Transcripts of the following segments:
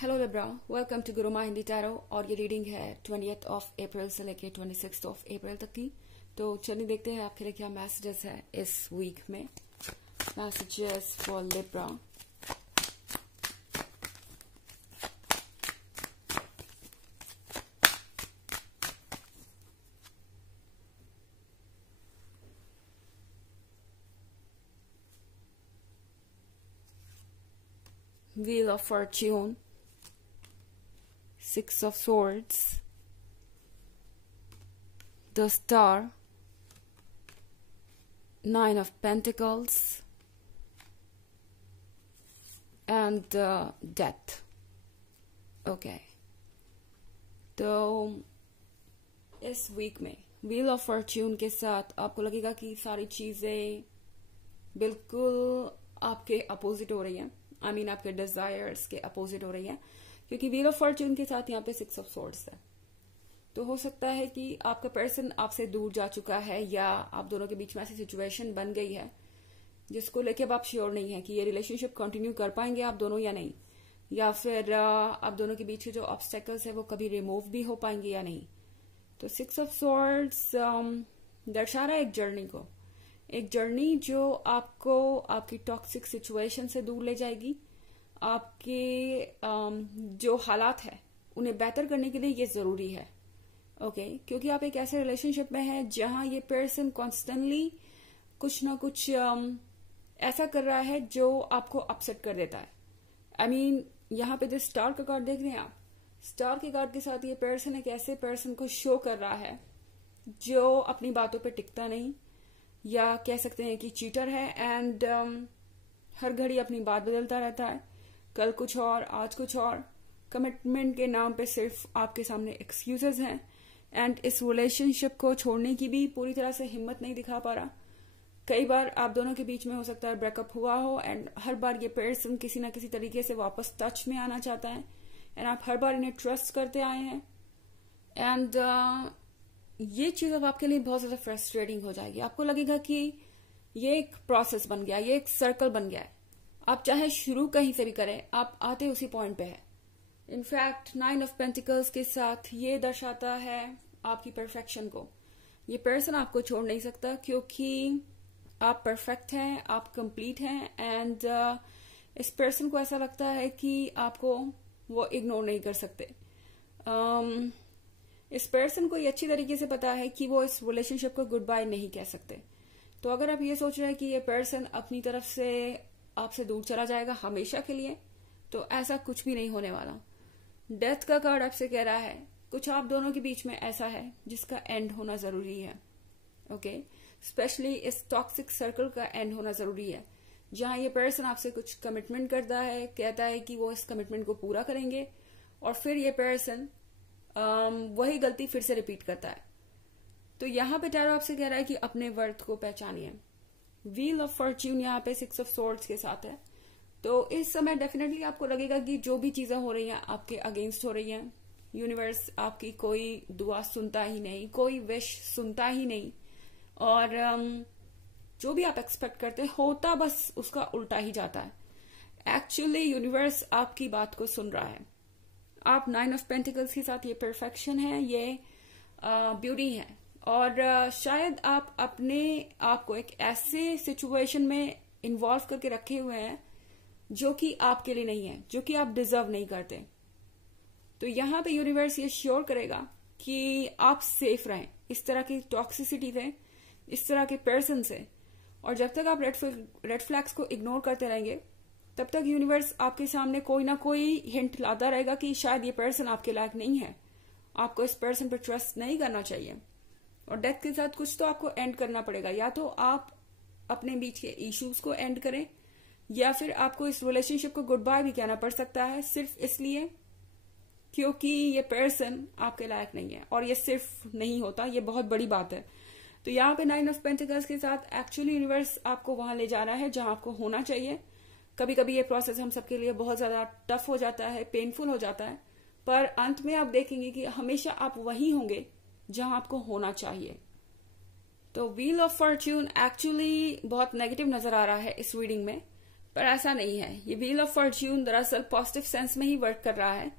Hello Libra, welcome to Guruma Hindi tarot. और ये reading है 20th ऑफ अप्रैल से लेके 26th ऑफ अप्रैल तक की। तो चलिए देखते हैं आपके लिए क्या मैसेजेस है इस वीक में। Messages for Libra. Wheel of Fortune, Six of Swords, the Star, Nine of Pentacles, and Death. Okay. तो इस वीक में व्हील ऑफ फॉर्च्यून के साथ आपको लगेगा कि सारी चीजें बिल्कुल आपके अपोजिट हो रही हैं। आई मीन आपके डिजायर्स के अपोजिट हो रही हैं, क्योंकि व्हील ऑफ फॉर्च्यून के साथ यहाँ पे 6 ऑफ सोर्ड्स है। तो हो सकता है कि आपका पर्सन आपसे दूर जा चुका है, या आप दोनों के बीच में ऐसी सिचुएशन बन गई है जिसको लेके अब आप श्योर नहीं है कि ये रिलेशनशिप कंटिन्यू कर पाएंगे आप दोनों या नहीं, या फिर आप दोनों के बीच के जो ऑब्स्टेकल्स है वो कभी रिमूव भी हो पाएंगे या नहीं। तो 6 ऑफ सोर्ड्स दर्शा रहा है एक जर्नी जो आपको आपकी टॉक्सिक सिचुएशन से दूर ले जाएगी। आपके जो हालात है उन्हें बेहतर करने के लिए ये जरूरी है। ओके, क्योंकि आप एक ऐसे रिलेशनशिप में हैं जहां ये पर्सन कॉन्स्टेंटली कुछ ना कुछ ऐसा कर रहा है जो आपको अपसेट कर देता है। आई मीन यहाँ पे जो स्टार का कार्ड देख रहे हैं आप, स्टार के कार्ड के साथ ये पर्सन एक ऐसे पर्सन को शो कर रहा है जो अपनी बातों पे टिकता नहीं, या कह सकते हैं कि चीटर है। एंड हर घड़ी अपनी बात बदलता रहता है, कल कुछ और आज कुछ और। कमिटमेंट के नाम पे सिर्फ आपके सामने एक्सक्यूजेस हैं, एंड इस रिलेशनशिप को छोड़ने की भी पूरी तरह से हिम्मत नहीं दिखा पा रहा। कई बार आप दोनों के बीच में हो सकता है ब्रेकअप हुआ हो, एंड हर बार ये पर्सन किसी ना किसी तरीके से वापस टच में आना चाहता है, एंड आप हर बार इन्हें ट्रस्ट करते आए हैं। एंड ये चीज अब आपके लिए बहुत ज्यादा फ्रस्ट्रेटिंग हो जाएगी। आपको लगेगा कि ये एक प्रोसेस बन गया, ये एक सर्कल बन गया है। आप चाहे शुरू कहीं से भी करें, आप आते उसी पॉइंट पे है। इनफैक्ट 9 ऑफ पेंटिकल्स के साथ ये दर्शाता है आपकी परफेक्शन को। ये पर्सन आपको छोड़ नहीं सकता, क्योंकि आप परफेक्ट हैं, आप कंप्लीट हैं। एंड इस पर्सन को ऐसा लगता है कि आपको वो इग्नोर नहीं कर सकते। इस पर्सन को ये अच्छी तरीके से पता है कि वो इस रिलेशनशिप को गुड बाय नहीं कह सकते। तो अगर आप ये सोच रहे हैं कि ये पर्सन अपनी तरफ से आपसे दूर चला जाएगा हमेशा के लिए, तो ऐसा कुछ भी नहीं होने वाला। डेथ का कार्ड आपसे कह रहा है कुछ आप दोनों के बीच में ऐसा है जिसका एंड होना जरूरी है। ओके, स्पेशली इस टॉक्सिक सर्कल का एंड होना जरूरी है, जहां ये पर्सन आपसे कुछ कमिटमेंट करता है, कहता है कि वो इस कमिटमेंट को पूरा करेंगे, और फिर ये पर्सन वही गलती फिर से रिपीट करता है। तो यहाँ पे टैरो आपसे कह रहा है कि अपने वर्थ को पहचानिए। व्हील ऑफ फॉर्च्यून यहाँ पे 6 ऑफ सोर्ड्स के साथ है। तो इस समय डेफिनेटली आपको लगेगा कि जो भी चीजें हो रही हैं आपके अगेंस्ट हो रही हैं। यूनिवर्स आपकी कोई दुआ सुनता ही नहीं, कोई विश सुनता ही नहीं, और जो भी आप एक्सपेक्ट करते होता बस उसका उल्टा ही जाता है। एक्चुअली यूनिवर्स आपकी बात को सुन रहा है। आप 9 ऑफ पेंटिकल्स के साथ ये परफेक्शन है, ये ब्यूटी है, और शायद आप अपने आप को एक ऐसे सिचुएशन में इन्वॉल्व करके रखे हुए हैं जो कि आपके लिए नहीं है, जो कि आप डिजर्व नहीं करते। तो यहाँ पे यूनिवर्स ये श्योर करेगा कि आप सेफ रहें इस तरह की टॉक्सिसिटी से, इस तरह के पर्सन से। और जब तक आप रेड फ्लैग्स को इग्नोर करते रहेंगे, तब तक यूनिवर्स आपके सामने कोई ना कोई हिंट लाता रहेगा कि शायद ये पर्सन आपके लायक नहीं है, आपको इस पर्सन पर ट्रस्ट नहीं करना चाहिए। और डेथ के साथ कुछ तो आपको एंड करना पड़ेगा। या तो आप अपने बीच के इश्यूज को एंड करें, या फिर आपको इस रिलेशनशिप को गुड बाय भी कहना पड़ सकता है, सिर्फ इसलिए क्योंकि ये पर्सन आपके लायक नहीं है। और ये सिर्फ नहीं होता, ये बहुत बड़ी बात है। तो यहाँ पे 9 ऑफ पेंटिकल्स के साथ एक्चुअली यूनिवर्स आपको वहां ले जा रहा है जहां आपको होना चाहिए। कभी कभी ये प्रोसेस हम सबके लिए बहुत ज्यादा टफ हो जाता है, पेनफुल हो जाता है, पर अंत में आप देखेंगे कि हमेशा आप वही होंगे जहां आपको होना चाहिए। तो व्हील ऑफ फॉर्च्यून एक्चुअली बहुत नेगेटिव नजर आ रहा है इस रीडिंग में, पर ऐसा नहीं है। ये व्हील ऑफ फॉर्च्यून दरअसल पॉजिटिव सेंस में ही वर्क कर रहा है।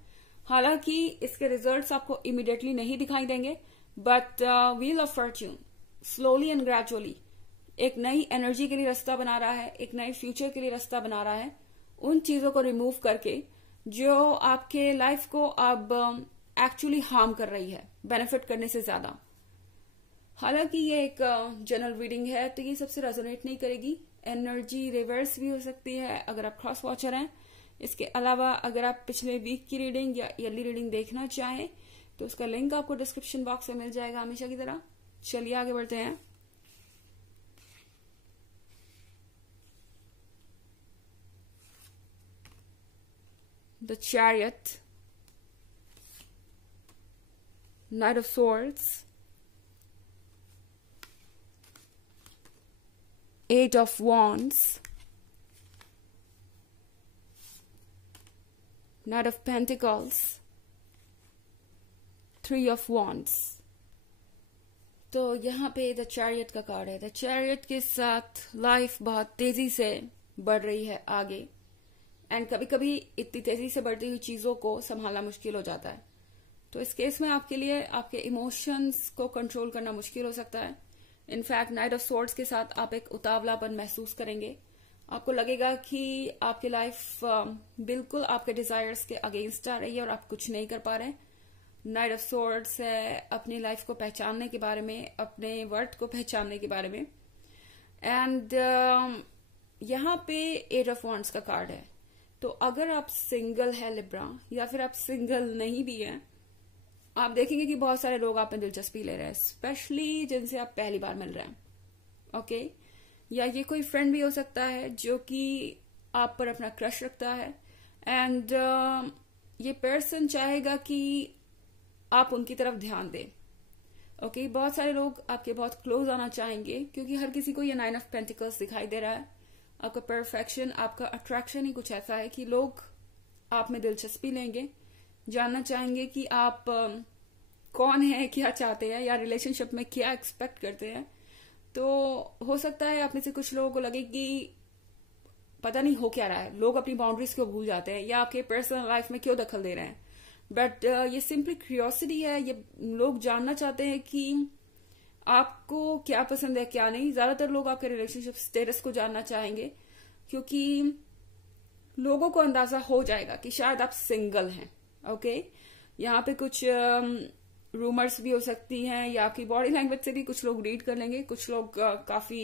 हालांकि इसके रिजल्ट्स आपको इमीडिएटली नहीं दिखाई देंगे, but wheel of Fortune slowly and gradually एक नई एनर्जी के लिए रास्ता बना रहा है, एक नए फ्यूचर के लिए रास्ता बना रहा है, उन चीजों को रिमूव करके जो आपके लाइफ को अब एक्चुअली हार्म कर रही है बेनिफिट करने से ज्यादा। हालांकि ये एक जनरल रीडिंग है तो ये सबसे रेजोनेट नहीं करेगी। एनर्जी रिवर्स भी हो सकती है अगर आप क्रॉस वॉचर हैं। इसके अलावा अगर आप पिछले वीक की रीडिंग या ईयरली रीडिंग देखना चाहें तो उसका लिंक आपको डिस्क्रिप्शन बॉक्स में मिल जाएगा हमेशा की तरह। चलिए आगे बढ़ते हैं। The chariot, knight of swords, eight of wands, knight of pentacles, three of wands. तो यहाँ पे द चैरियट का कार्ड है। द चैरियट के साथ लाइफ बहुत तेजी से बढ़ रही है आगे, एंड कभी कभी इतनी तेजी से बढ़ती हुई चीजों को संभालना मुश्किल हो जाता है। तो इस केस में आपके लिए आपके इमोशंस को कंट्रोल करना मुश्किल हो सकता है। इनफैक्ट नाइट ऑफ स्वॉर्ड्स के साथ आप एक उतावलापन महसूस करेंगे। आपको लगेगा कि आपकी लाइफ बिल्कुल आपके डिजायर्स के अगेंस्ट आ रही है और आप कुछ नहीं कर पा रहे। नाइट ऑफ स्वॉर्ड्स है अपनी लाइफ को पहचानने के बारे में, अपने वर्थ को पहचानने के बारे में। एंड यहाँ पे एट ऑफ वॉन्ड्स का कार्ड है। तो अगर आप सिंगल है लिब्रा, या फिर आप सिंगल नहीं भी हैं, आप देखेंगे कि बहुत सारे लोग आप में दिलचस्पी ले रहे हैं, स्पेशली जिनसे आप पहली बार मिल रहे हैं। ओके, या ये कोई फ्रेंड भी हो सकता है जो कि आप पर अपना क्रश रखता है, एंड ये पर्सन चाहेगा कि आप उनकी तरफ ध्यान दें। ओके, बहुत सारे लोग आपके बहुत क्लोज आना चाहेंगे क्योंकि हर किसी को ये नाइन ऑफ पेंटिकल्स दिखाई दे रहा है। आपका परफेक्शन, आपका अट्रैक्शन ही कुछ ऐसा है कि लोग आप में दिलचस्पी लेंगे, जानना चाहेंगे कि आप कौन है, क्या चाहते हैं, या रिलेशनशिप में क्या एक्सपेक्ट करते हैं। तो हो सकता है आप में से कुछ लोगों को लगे कि पता नहीं हो क्या रहा है, लोग अपनी बाउंड्रीज को भूल जाते हैं या आपके पर्सनल लाइफ में क्यों दखल दे रहे हैं। बट ये सिंपली क्यूरियोसिटी है। ये लोग जानना चाहते हैं कि आपको क्या पसंद है, क्या नहीं। ज्यादातर लोग आपके रिलेशनशिप स्टेटस को जानना चाहेंगे क्योंकि लोगों को अंदाजा हो जाएगा कि शायद आप सिंगल हैं। ओके, यहाँ पे कुछ रूमर्स भी हो सकती हैं या आपकी बॉडी लैंग्वेज से भी कुछ लोग रीड कर लेंगे। कुछ लोग काफी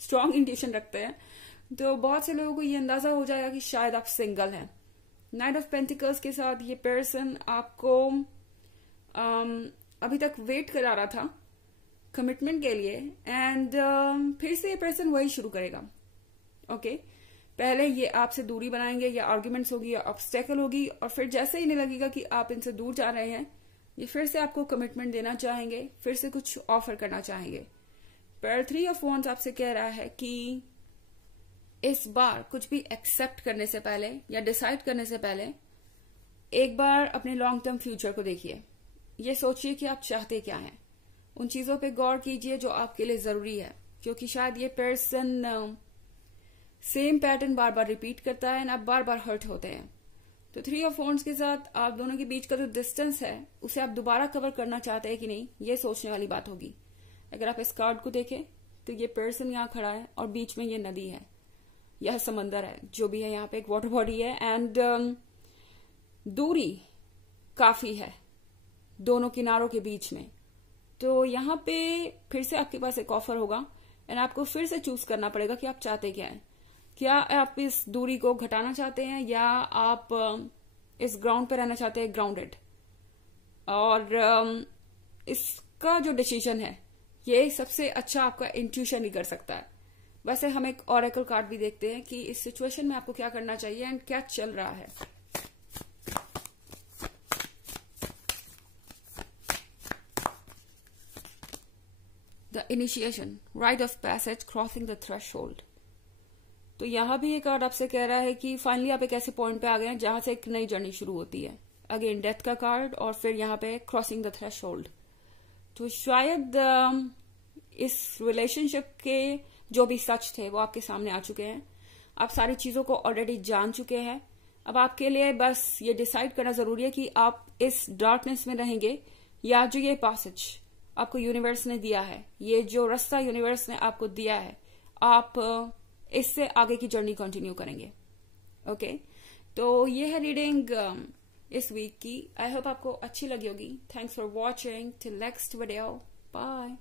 स्ट्रांग इंट्यूशन रखते हैं, तो बहुत से लोगों को ये अंदाजा हो जाएगा कि शायद आप सिंगल हैं। नाइट ऑफ पेंटिकल्स के साथ ये पर्सन आपको अभी तक वेट करा रहा था कमिटमेंट के लिए, एंड फिर से ये पर्सन वही शुरू करेगा। ओके, पहले ये आपसे दूरी बनाएंगे, या आर्ग्यूमेंट्स होगी, या ऑब्स्टेकल होगी, और फिर जैसे ही इन्हें लगेगा कि आप इनसे दूर जा रहे हैं, ये फिर से आपको कमिटमेंट देना चाहेंगे, फिर से कुछ ऑफर करना चाहेंगे। पर थ्री ऑफ वॉन्ड्स आपसे कह रहा है कि इस बार कुछ भी एक्सेप्ट करने से पहले या डिसाइड करने से पहले एक बार अपने लॉन्ग टर्म फ्यूचर को देखिए। ये सोचिए कि आप चाहते क्या हैं, उन चीजों पे गौर कीजिए जो आपके लिए जरूरी है, क्योंकि शायद ये पर्सन सेम पैटर्न बार बार रिपीट करता है और आप बार बार हर्ट होते हैं। तो थ्री ऑफ वॉन्ड्स के साथ आप दोनों के बीच का जो डिस्टेंस है उसे आप दोबारा कवर करना चाहते हैं कि नहीं, ये सोचने वाली बात होगी। अगर आप इस कार्ड को देखें तो ये पर्सन यहाँ खड़ा है और बीच में ये नदी है, यह समंदर है, जो भी है, यहाँ पे एक वाटर बॉडी है, एंड दूरी काफी है दोनों किनारों के बीच में। तो यहाँ पे फिर से आपके पास एक ऑफर होगा, एंड आपको फिर से चूज करना पड़ेगा कि आप चाहते क्या हैं। क्या आप इस दूरी को घटाना चाहते हैं, या आप इस ग्राउंड पे रहना चाहते हैं, ग्राउंडेड। और इसका जो डिसीजन है ये सबसे अच्छा आपका इंट्यूशन ही कर सकता है। वैसे हम एक ऑरेकल कार्ड भी देखते हैं कि इस सिचुएशन में आपको क्या करना चाहिए एंड क्या चल रहा है। The initiation, right of passage, crossing the threshold. तो यहां भी एक कार्ड आपसे कह रहा है कि फाइनली आप एक ऐसे पॉइंट पे आ गए हैं जहां से एक नई जर्नी शुरू होती है। अगेन डेथ का कार्ड, और फिर यहाँ पे क्रॉसिंग द थ्रेशोल्ड। तो शायद इस रिलेशनशिप के जो भी सच थे वो आपके सामने आ चुके हैं। आप सारी चीजों को ऑलरेडी जान चुके हैं। अब आपके लिए बस ये डिसाइड करना जरूरी है कि आप इस डार्कनेस में रहेंगे या जो ये पैसेज आपको यूनिवर्स ने दिया है, ये जो रास्ता यूनिवर्स ने आपको दिया है, आप इससे आगे की जर्नी कंटिन्यू करेंगे। ओके, तो ये है रीडिंग इस वीक की। आई होप आपको अच्छी लगी होगी। Thanks for watching. Till next video, bye.